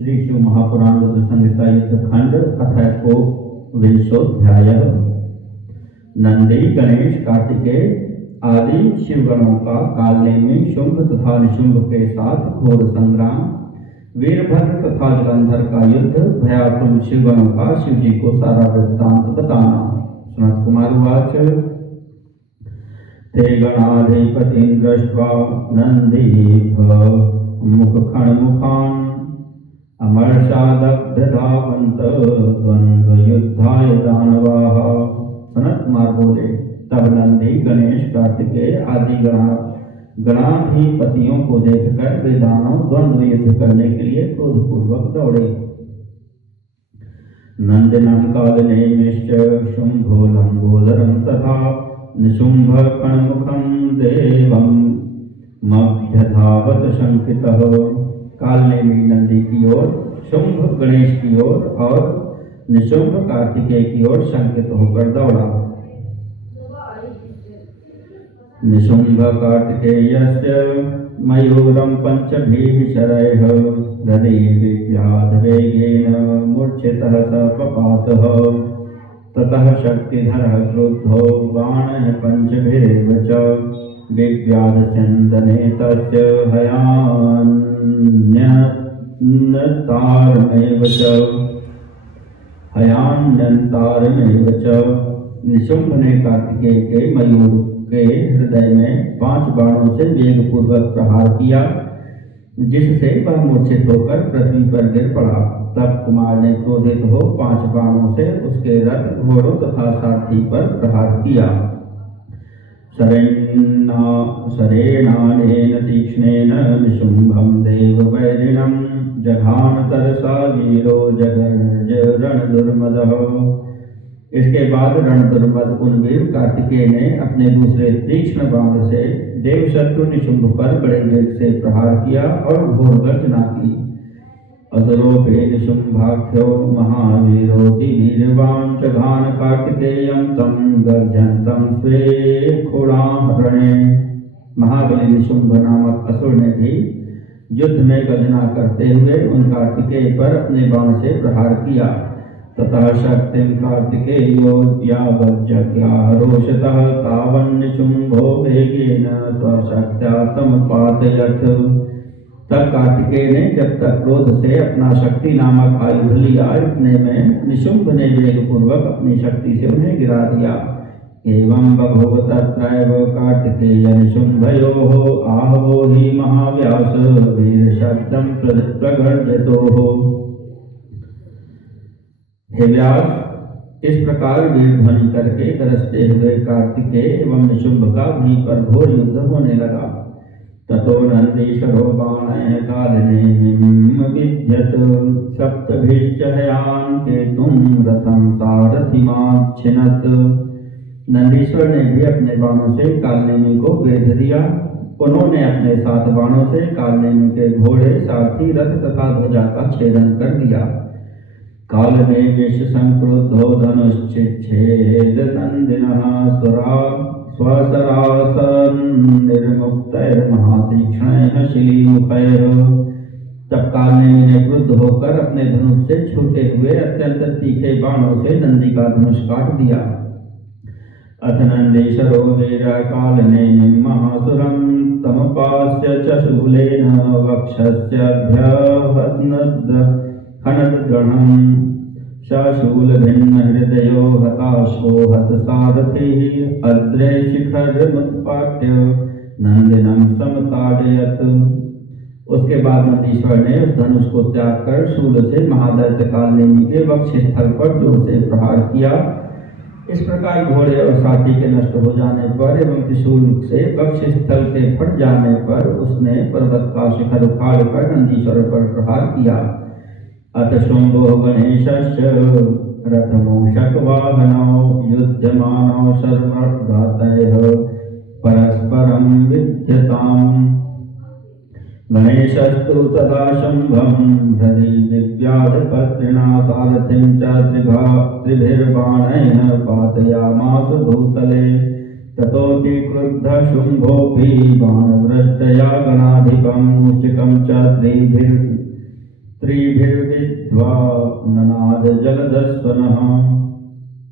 श्री शिव महापुराण रुद्र संहिता युद्ध खंड अथ विंशोध्यायः। नंदी, गणेश, कार्तिकेय आदि शिवगणों का कालनेमी शुंभ तथा निशुंभ के साथ घोर संग्राम, वीरभद्र तथा जलंधर का युद्ध, भयाकुल शिवगणों का शिव जी को सारा वृत्तांत बताना। सनत कुमार उवाच। ते गणाधिपतिं दृष्ट्वा नन्दीभ मुखखण्मुखान् अमर्षादभ्यधावन्त द्वन्द्वयुद्धाय दानवाः। सनत कुमार बोले, तब नंदी, गणेश, कार्तिकेय आदि गणाधिपतियों को देखकर वे दानव द्वंद्व युद्ध करने के लिए क्रोधपूर्वक दौड़े। नंदिनं कालनेमिश्च शुंभो लंबोदरं तथा निशुंभ कणमुखं देवं मभ्यधावत शंकितः। कालनेमी नंदी की ओर, शुंभ गणेश की ओर और निशुंभ कार्तिकेय की ओर शंकित होकर दौड़ा। निशुंभ कार्तिकेयस्य मयूरं पंचभिः शरैः दधीव्याधवेगेन मूर्छितः स पपातः। ततः शक्तिधरः क्रुद्धो बाणः पंचभिरेव च विव्याधचन्दने तस्य हयान्यन्तारमेव च। निशुंभ ने कार्तिकेय के मयूर के हृदय में 5 बाणों से वेगपूर्वक प्रहार किया, जिससे वह मूर्छित होकर पृथ्वी पर गिर पड़ा। तब कुमार ने क्रोधित हो 5 बाणों से उसके रथ, घोड़ों तथा सारथी पर प्रहार किया। शरेणानेन तीक्ष्णेन निशुंभं देववैरिणं जघान तरसा वीरो जगर्ज रणदुर्मदः। इसके बाद रणदुर्मद उन्वीर कार्तिकेय ने अपने दूसरे तीक्ष्ण बाण से देवशत्रु निशुंभ पर बड़े वेग से प्रहार किया और घोर गर्जना की। असुरोपे निशुंभाख्यो महावीरोति वीरवान् जघान कार्तिकेयं तं गर्जन्तं स्वे खोडाहरणे। महाबली निशुंभ नामक असुर ने भी युद्ध में गर्जना करते हुए उन कार्तिकेय पर अपने बाण से प्रहार किया। ततः शक्तिं कार्तिकेयो यावज्जज्ञाह रोषतः तावन्निशुंभो वेगेन स्वशक्त्या तमुपातयत्। तब कार्तिकेय ने जब तक क्रोध से अपना शक्ति नामक आयुध लिया, इतने में निशुंभ ने वेगपूर्वक अपनी शक्ति से उन्हें गिरा दिया। एवं बभूव तत्रैव कार्तिकेय निशुंभयोः आहवो हि महाव्यास वीर शब्दं प्रगर्जतोः। हे व्यास, इस प्रकार वीर ध्वनि करके गरजते हुए कार्तिकेय एवं निशुंभ का वहीं पर घोर युद्ध होने लगा। ततो नंदीश्वरो बाणैः कालनेमिं विद्यत सप्तभिश्च हयान् केतुं रथं सारथिमाच्छिनत्। नंदीश्वर ने भी अपने बाणों से कालनेमी को भेद दिया। उन्होंने अपने 7 बाणों से कालनेमी के घोड़े, सारथी, रथ तथा ध्वजा का छेदन कर दिया। कालनेमिश्च संक्रुद्धो धनुश्चिच्छेद नंदिनः स्वसरासन्निर्मुक्तैर्महातीक्ष्णैः शिलीमुखैः। तब कालनेमी ने क्रुद्ध होकर अपने धनुष से छूटे हुए अत्यंत तीखे बाणों से नंदी का धनुष काट दिया। अथ नंदीश्वरो वीर कालनेमिं महासुरं तमुपास्य च शूलेन वक्षस्यभ्यहनद्गणम्। शूल भिन्न हृदयो हताशो हत सारथिः अद्रे शिखरमुत्पाट्य नंदिनं समताडयत्। उसके बाद नंदीश्वर ने उस धनुष को त्याग कर शूल से महादैत्य कालनेमी के वक्ष स्थल पर जोर से प्रहार किया। इस प्रकार घोड़े और साथी के नष्ट हो जाने पर एवं त्रिशूल से वक्ष स्थल के फट जाने पर उसने पर्वत का शिखर उखाड़ कर नंदीश्वर पर प्रहार किया। अथ शुंभो गणेशस्य रथमूषकवाहनौ युध्यमानौ सर्वभ्रातैः परस्परं विद्यताम्। गणेशस्तु तदा शुंभं हृदि विव्याधपत्रिणा सारथिं च त्रिभिर्बाणैः पातयामास भूतले। ततोऽपि क्रुद्धः शुंभोऽपि बाणवृष्ट्या गणाधिपं मूषिकं च पुत्रीभिर्विद्ध्वा ननाद जलदस्वनः।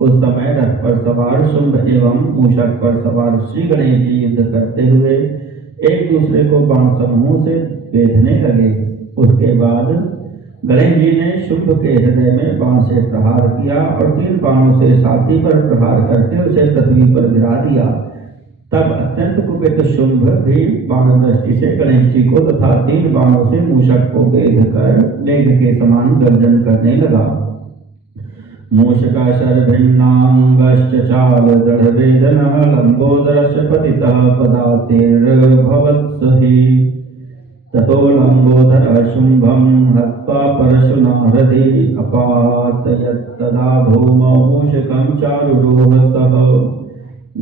उस समय रथ पर सवार शुंभ एवं मूषक पर सवार श्री गणेश जी युद्ध करते हुए एक दूसरे को बाण समूह से बेधने लगे। उसके बाद गणेश जी ने शुंभ के हृदय में बाण से प्रहार किया और 3 बाणों से साथी पर प्रहार करके उसे पृथ्वी पर गिरा दिया। तब अत्यंत कुपित शुंभ भी बाण दृष्टि से गणेश जी को तथा 3 बाणों से मूषक को बेध कर मेघ के समान गर्जन करने लगा। मूषकाशर्भिन्नांगश्च चाल दृढ़वेदनः लंबोदरस्य पतितः पदातिर्भवत्सहि। ततो लंबोदरः शुंभं हत्वा परशुना हृदि अपातयत्तदा भूमौ मूषकं चारुरोहसः।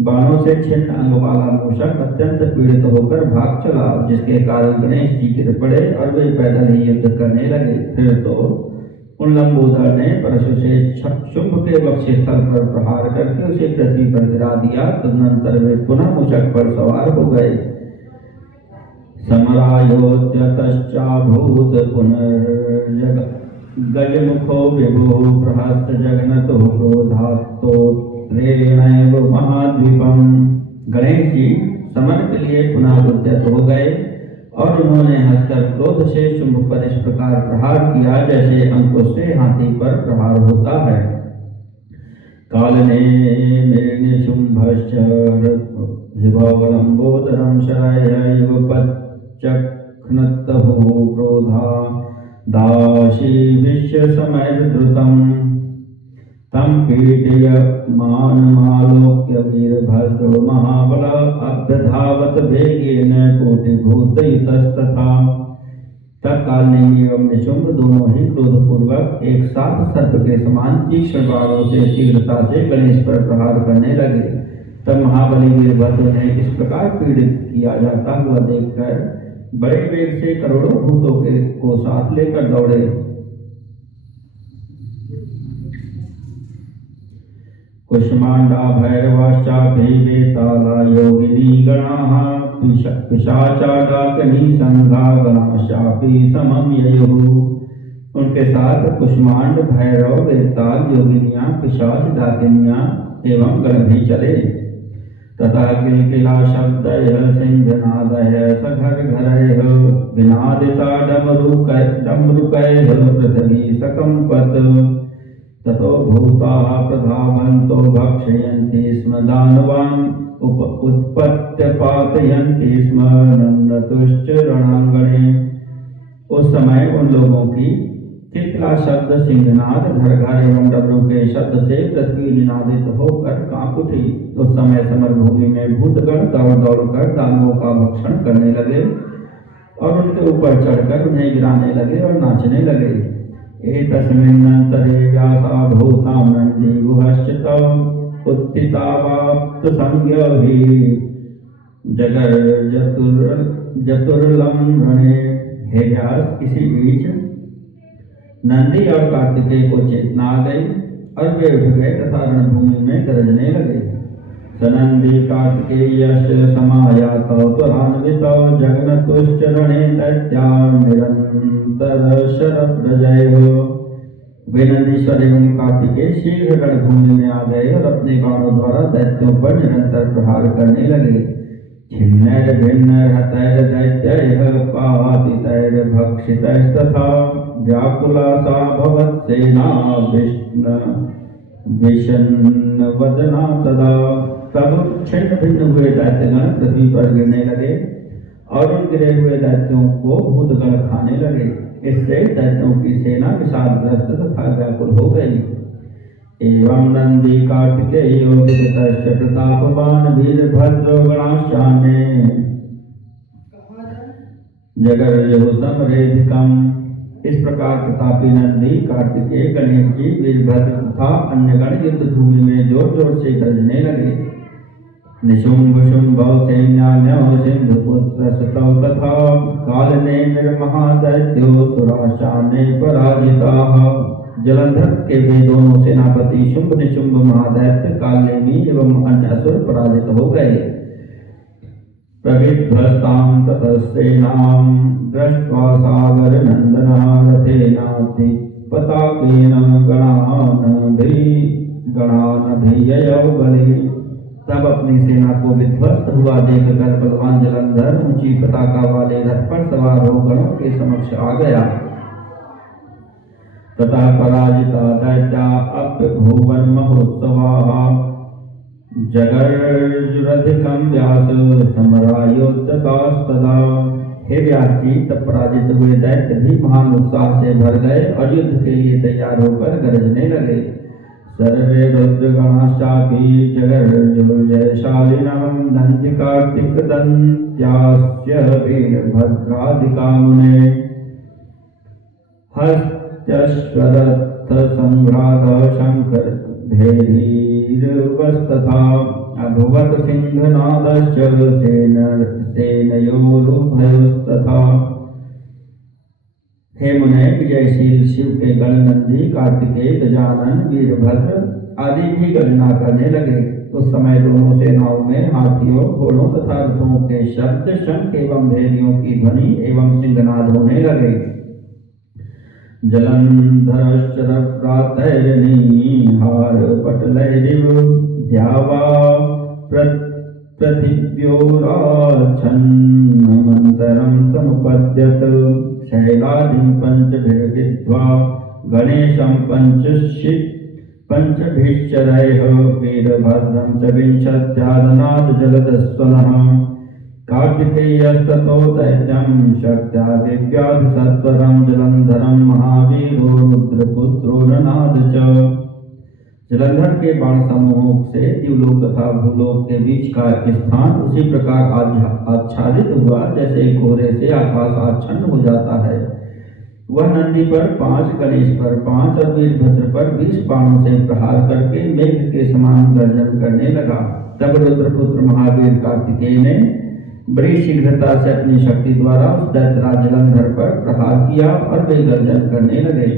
बाणों से छिन्न अंग वाला मूषक अत्यंत पीड़ित होकर भाग चला, जिसके कारण गणेश जी गिर पड़े और वे पैदल ही युद्ध करने लगे। फिर तो उन लंबोदर ने परशु से शुंभ के वक्षस्थल पर प्रहार करके उसे पृथ्वी पर गिरा दिया। तदनंतर वे पुनः मूषक पर सवार हो गए। समरायोत्यतश्चाभूत पुनर्जग गजमुखो विभो प्रहस्त जगन्नाथो क्रोधात्तोत्रेणैव महाद्वीपम्। गणेश जी समर के लिए पुनः उद्यत हो गए और उन्होंने हंसकर क्रोध से शुंभ पर इस प्रकार प्रहार किया जैसे अंकुश से हाथी पर प्रहार होता है। कालने मेने शुंभश्च लंबोदरं शरययुगपच्चक्नतः क्रोधा दाशी विश्वसमैर्धृतम्। तं पीडयमानमालोक्य वीरभद्रो महाबल अभ्यधावत वेगेन कोटिभूतयुतस्तथा। तब कालनेमी एवं निशुंभ दोनों ही क्रोधपूर्वक एक साथ सर्प के समान तीक्ष्ण बाणों से तीव्रता से गणेश पर प्रहार करने लगे। तब महाबली वीरभद्र ने इस प्रकार पीड़ित किया जाता हुआ देखकर बड़े वेग से करोड़ों भूतों को साथ लेकर दौड़े। कुष्मांडा भैरवाश्चापि वेताला योगिनी गणाः पिशाचा डाकिनी संघा गणाश्चापि समं ययुः। उनके साथ कुष्मांड भैरव वेताल योगिनियां पिशाच डाकिनियां एवं गण भी चले। तथा किलकिला शब्दयः सिंहनादयः सघर्घरयः विनादिता डमरुकयः पृथ्वी सकंपत। ततो भूताः प्रधावन्तो भक्षयन्ति स्म दानवान् उत्पत्त्यपातयन्ति स्म नम्रतुश्च रणांगणे। उस समय उन लोगों की किलकिला शब्द सिंहनाद घरघर एवं डमरू के शब्द से पृथ्वी निनादित होकर कांप उठी। उस समय समर भूमि में भूतगण दौड़ दौड़कर दानवों का भक्षण करने लगे और उनके ऊपर चढ़कर उन्हें गिराने लगे और नाचने लगे। एतस्मिन्नन्तरे व्यासा भूतां नन्दी गुहश्चितौ उत्थितावाप्त संज्ञो हि जगर्जतुर्लम रणे। हे व्यास, इसी बीच नंदी और कार्तिकेय को चेतना आ गई और वे उठ गए तथा रणभूमि में गरजने लगे। सनंदी कार्तिकेयश्च समायातौ त्वरान्वितौ जगन्नाथश्च रणे दैत्या निरंतर शरप्रजयो। वे नंदीश्वर एवं कार्तिकेय शीघ्र रणभूमि में आ गए और अपने बाणों द्वारा दैत्यों पर निरंतर प्रहार करने लगे। छिन्नैर्भिन्नैर्हतैर्दैत्यैः पातितैर्भक्षितैस्तथा व्याकुला सा भवत्सेना विषन्नवदना तदा। तब छिन्न भिन्न हुए दैत्यगण पृथ्वी पर गिरने लगे और उन गिरे हुए दैत्यों को भूतगण खाने लगे। इससे दैत्यों की सेना विषादग्रस्त तथा व्याकुल हो गई। एवं नंदी कार्तिकेयो विगतश्च प्रतापवान वीरभद्रो गणाश्चान्ये जगर्युः समरेधिकम्। इस प्रकार प्रतापी नंदी कार्तिकेय गणेश जी वीरभद्र तथा अन्य गण युद्ध भूमि में जोर जोर से गरजने लगे। निशुंभ शुंभौ सैन्यान्यो सिंधुपुत्रस्तौ तथा कालनेमिर्महादैत्यो सुराश्चान्ये पराजिताः। जलंधर के वे दोनों सेनापति शुंभ निशुंभ महादैत्य कालनेमी एवं अन्य असुर पराजित हो गए। प्रविध्वस्तां ततस्तेनां दृष्ट्वा सागरनन्दना रथेना पताकेन गणानभिययौ बलि। तब अपनी सेना को विध्वस्त हुआ देखकर बलवान जलंधर ऊंची पताका वाले रथ पर सवार हो गणों के समक्ष आ गया। तथा पराजिता दैत्या अभ्युभूवन महोत्सवाः जगर्जुरधिकं व्यास समरायोद्धतास्तदा। हे व्यास जी, तब पराजित हुए दैत्य भी महान उत्साह से भर गए और युद्ध के लिए तैयार होकर गरजने लगे। सर्वे रुद्रगणाश्चापि जगर्जुर्जयशालिनः दन्ति कार्तिकदन्त्यास्य वीरभद्रादिका मुने। हस्त्यश्वरथ संघ्रात शंकर धैर्यवस्तथा अभवत सिंहनादश्च सेनयोरुभयोस्तथा। हे मुने, विजयशील शिव के गण नंदी कार्तिकेय, गजानन, वीरभद्र आदि भी गर्जना करने लगे। उस समय दोनों सेनाओं में हाथियों, घोड़ों तथा रथों के शब्द, शंख एवं भेरियों की ध्वनि एवं सिंहनाद होने लगे। जलंधरश्चरप्रातैर्निहार पटलैरिव द्यावा पृथिव्योराच्छन्नमन्तरं समुपद्यत। शैलादिं पंचभिर्विद्ध्वा गणेशं पंचभिश्चरैः वीरभद्रं च विंशत्यादनाद जलदस्वनः। कार्तिकेयस्ततो दैत्यं शक्त्या दिव्याधिसत्वरं जलंधरं महावीरो रुद्रपुत्रो ननाद च। जलंधर के बाण समूह से दिवलोक तथा भूलोक के बीच का स्थान उसी प्रकार आच्छादित हुआ जैसे कोहरे से आकाश आच्छन्न हो जाता है। वह नंदी पर 5, गणेश पर 5 और वीरभद्र पर 20 बाणों से प्रहार करके मेघ के समान गर्जन करने लगा। तब रुद्रपुत्र महावीर कार्तिकेय ने बड़ी शीघ्रता से अपनी शक्ति द्वारा उस दैत्यराज जलंधर पर प्रहार किया और वे गर्जन करने लगे।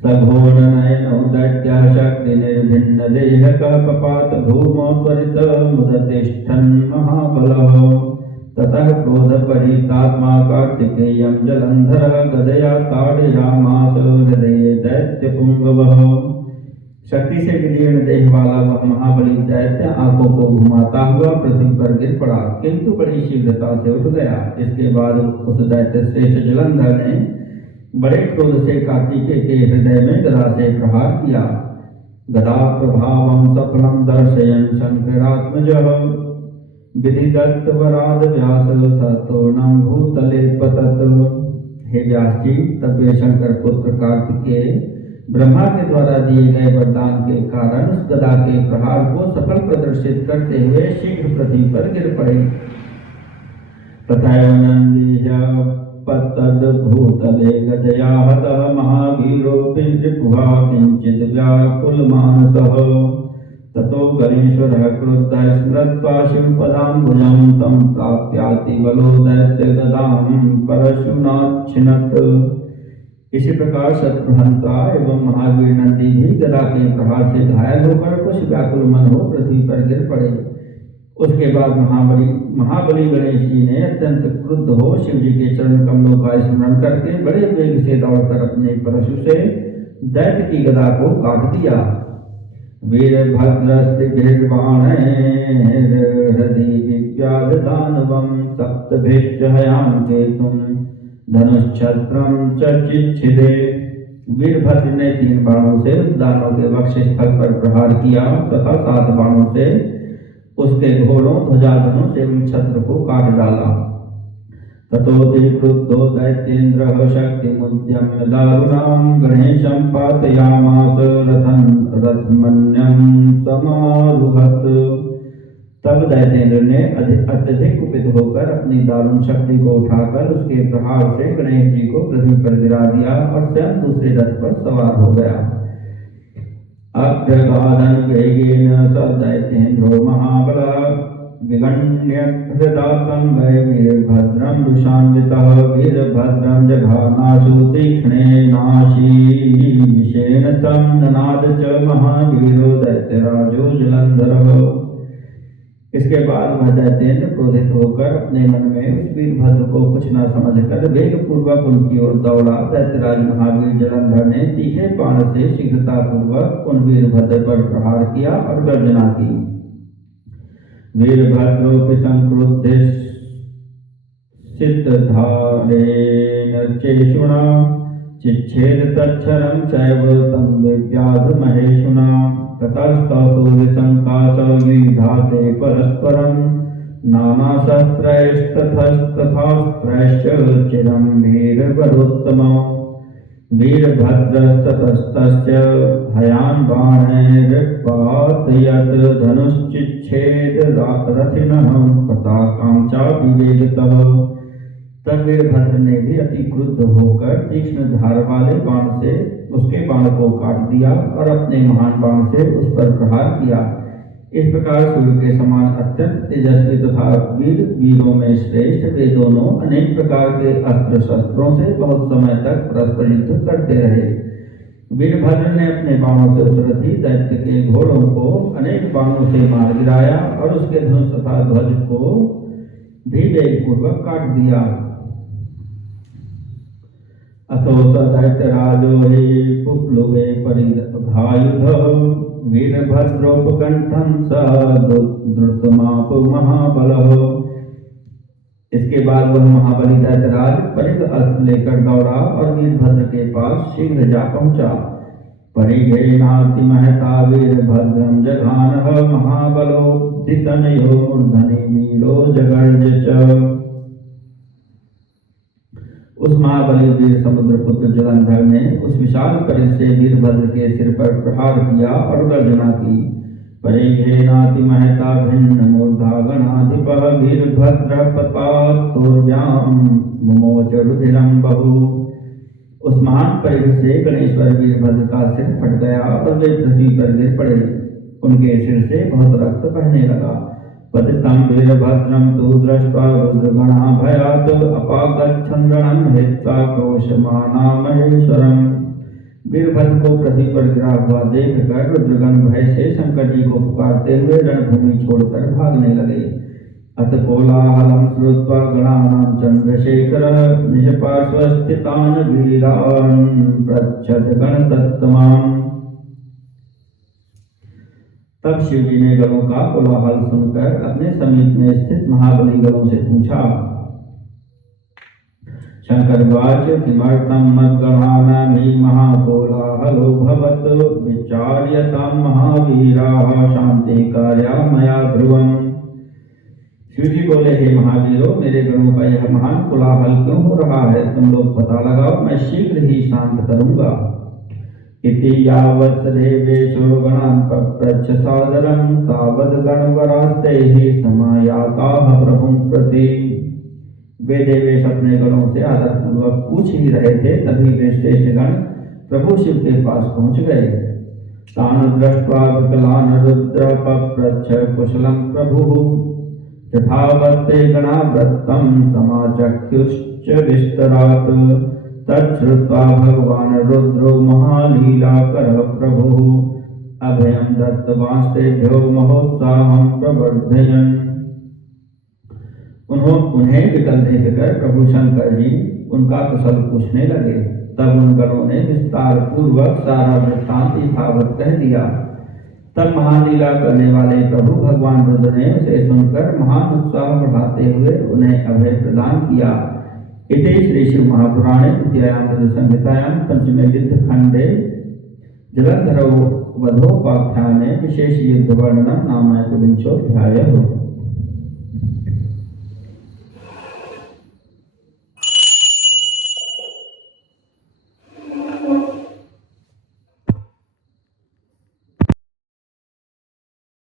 सघोरनयनो दैत्या शक्ति निर्भिन्न देहकः पपात भूमौ त्वरित मुदतिष्ठन् महाबलः। ततः क्रोध परितात्मा कार्तिकेयं जलंधरः गदया ताडयामास हृदये दैत्यपुंगवः। शक्ति से विदीर्ण देह वाला वह महाबली दैत्य आंखों को घुमाता हुआ पृथ्वी पर गिर पड़ा, किंतु बड़ी शीघ्रता से उठ गया। इसके बाद उस दैत्य श्रेष्ठ जलंधर ने बड़े क्रोध से कार्तिकेय के हृदय में गदा से प्रहार किया। गदा प्रभावं सफलं दर्शयन् शंकरात्मजः विधिदत्त वराद व्यास सतोर्णं भूतले पतत। हे व्यास जी, तब वे शंकर पुत्र कार्तिकेय ब्रह्मा के द्वारा दिए गए वरदान के कारण उस गदा के प्रहार को सफल प्रदर्शित करते हुए शीघ्र पृथ्वी पर गिर पड़े। तथैव नंदीय पतद्भूतले गदया हतः महावीरोऽपि रिपुः किंचित् व्याकुलमानसः। ततो गणेश्वरः क्रुद्धः स्मृत्वा शिवपदाम्बुजं सम्प्राप्यातिबलो दैत्यगदां परशुनाच्छिनत्। इसी प्रकार शत्रुहंता एवं महावीर नंदी भी गदा के प्रहार से घायल होकर कुछ व्याकुल मन हो पृथ्वी पर गिर पड़े। उसके बाद महाबली गणेश जी ने अत्यंत क्रुद्ध हो शिव जी के चरण कमलों का स्मरण करके बड़े वेग से दौड़कर अपने परशु से दैत्य की गदा को काट दिया। वीरभद्रस्त्रिभिर्बाणैर्हृदि सप्तभिश्चहयां केतुं धनुश्छत्रं च चिच्छिदे। वीरभद्र ने 3 बाणों से उस दानव के वक्षस्थल पर प्रहार किया तथा 7 बाणों से उसके घोड़ों, ध्वजा, धनुष एवं छत्र को काट डाला। ततो क्रुद्धो दैत्येन्द्रः शक्तिमुद्यम्य दारुणां गणेशं पातयामास रथमन्यं समारुहत। तब दैत्येंद्र ने अत्यधिक कुपित होकर अपनी दारुण शक्ति को उठाकर उसके प्रहार से गणेश जी को पृथ्वी पर गिरा दिया और स्वयं दूसरे रथ पर सवार हो गया। अभ्यगादन वेगेन स दैत्येन्द्रो महाबलः विगण्य हृदातं वै वीरभद्रं रुषान्वितः। वीरभद्रं जघानाशु तीक्ष्णेनाशीषेण तं ननाद च महावीरो दैत्यराजो जलंधरः। इसके बाद वह दैत्येंद्र क्रोधित होकर अपने मन में उस वीरभद्र को कुछ न समझकर वेग पूर्वक उनकी ओर दौड़ा। दैत्यराज महावीर जलंधर ने तीखे बाण से शीघ्रता पूर्वक उन वीरभद्र पर प्रहार किया और गर्जना की। वीरभद्रोऽपि संक्रुद्धे सिद्धधारेण चेषुणा चिच्छेद तच्छरं चैव तं विव्याध महेशुना। ततस्तसूर्यसङ्काशविधाते परस्परं नानाशस्त्रैस्ततस्तथास्त्रैश्च चिरं वीरवरोत्तमम्। वीरभद्रस्ततस्तस्य हयान् बाणैर्पातयत् धनुश्चिच्छेद रथिनः पताकां चापि वेगतः। तब वीरभद्र ने भी अति क्रुद्ध होकर तीक्ष्ण धार वाले बाण से उसके बाण को काट दिया और अपने महान बाण से उस पर प्रहार किया। इस प्रकार सूर्य के समान अत्यंत तेजस्वी तथा वीरों में श्रेष्ठ वे दोनों अनेक प्रकार के अस्त्र शस्त्रों से बहुत समय तक परस्पर युद्ध करते रहे। वीरभद्र ने अपने बाणों से उस रथी दैत्य के घोड़ों को अनेक बाणों से मार गिराया और उसके धनुष तथा ध्वज को भी वेगपूर्वक काट दिया। अथो स दैत्यराजो हि पुप्लुवे परिघायुधः वीरभद्रोपकण्ठं स द्रुतमाप महाबलः। इसके बाद वह महाबली दैत्यराज परिघ अस्त्र लेकर दौड़ा और वीरभद्र के पास शीघ्र जा पहुंचा। परिघेनाति महता वीरभद्रं जघानः महाबलो दितनयो मूर्धनि वीरो जगर्ज च। उस महाबली वीर समुद्रपुत्र जलंधर ने उस विशाल परिघ से वीरभद्र के सिर पर प्रहार किया और गर्जना की। परिघेनाति महता भिन्न मूर्धा गणाधिपः वीरभद्र पपातोर्व्यां मुमोच रुधिरं बहु। उस महान परिघ से गणेश्वर वीरभद्र का सिर फट गया और वे पृथ्वी पर गिर पड़े। उनके सिर से बहुत रक्त बहने लगा। पतितं वीरभद्रं तु दृष्ट्वा रुद्रगणा भयात् अपागच्छन् हित्वा क्रोशमाना महेश्वरम्। वीरभद्र को पृथ्वी पर गिरा हुआ देखकर रुद्रगण भय से शंकर जी को पुकारते हुए रणभूमि छोड़कर भागने लगे। अथ कोलाहलं श्रुत्वा गणानां चंद्रशेखर निजपार्श्वस्थितान् वीरान् पृच्छत गणसत्तमान्। तब शिव जी ने गणों का कोलाहल सुनकर अपने समीप में स्थित महाबली गणों से पूछा। शंकरवाच किमर्थं मद्गणानां महाकोलाहलो भवत् विचार्यतां महावीराः शान्तिकार्या मया ध्रुवम्। शिव जी बोले, हे महावीरों, मेरे गणों का यह महान कोलाहल क्यों हो रहा है? तुम लोग पता लगाओ, मैं शीघ्र ही शांत करूंगा। इति यावत् देवेशो गणान् पप्रच्छ सादरं तावद् गणवरास्तैः समायाताः प्रभुं प्रति। वे देवेश अपने गणों से आदर पूर्वक पूछ ही रहे थे, तभी वे श्रेष्ठ गण प्रभु शिव के पास पहुंच गए। तान् दृष्ट्वा विकलान् रुद्र पप्रच्छ कुशलं प्रभुः यथावत्ते गणावृत्तं समाचख्युश्च विस्तरात्। तच्छ्रुत्वा भगवान् रुद्रो महालीलाकरः प्रभुः अभयं दत्तवांस्तेभ्यो महोत्साहं प्रवर्धयन्। उन्हें विकल देखकर प्रभु शंकर जी उनका कुशल पूछने लगे। तब उन गणों ने विस्तार पूर्वक सारा वृत्तांत यथावत कह दिया। तब महान लीला करने वाले प्रभु भगवान रुद्र ने उसे सुनकर महान उत्साह बढ़ाते हुए उन्हें अभय प्रदान किया। इति श्री शिव महापुराणे तृतीयायां संहितायां पंचमे युद्धखंडे जलंधरो वधोपाख्याने विशेष युद्ध वर्णनम नाम 19 अध्यायः।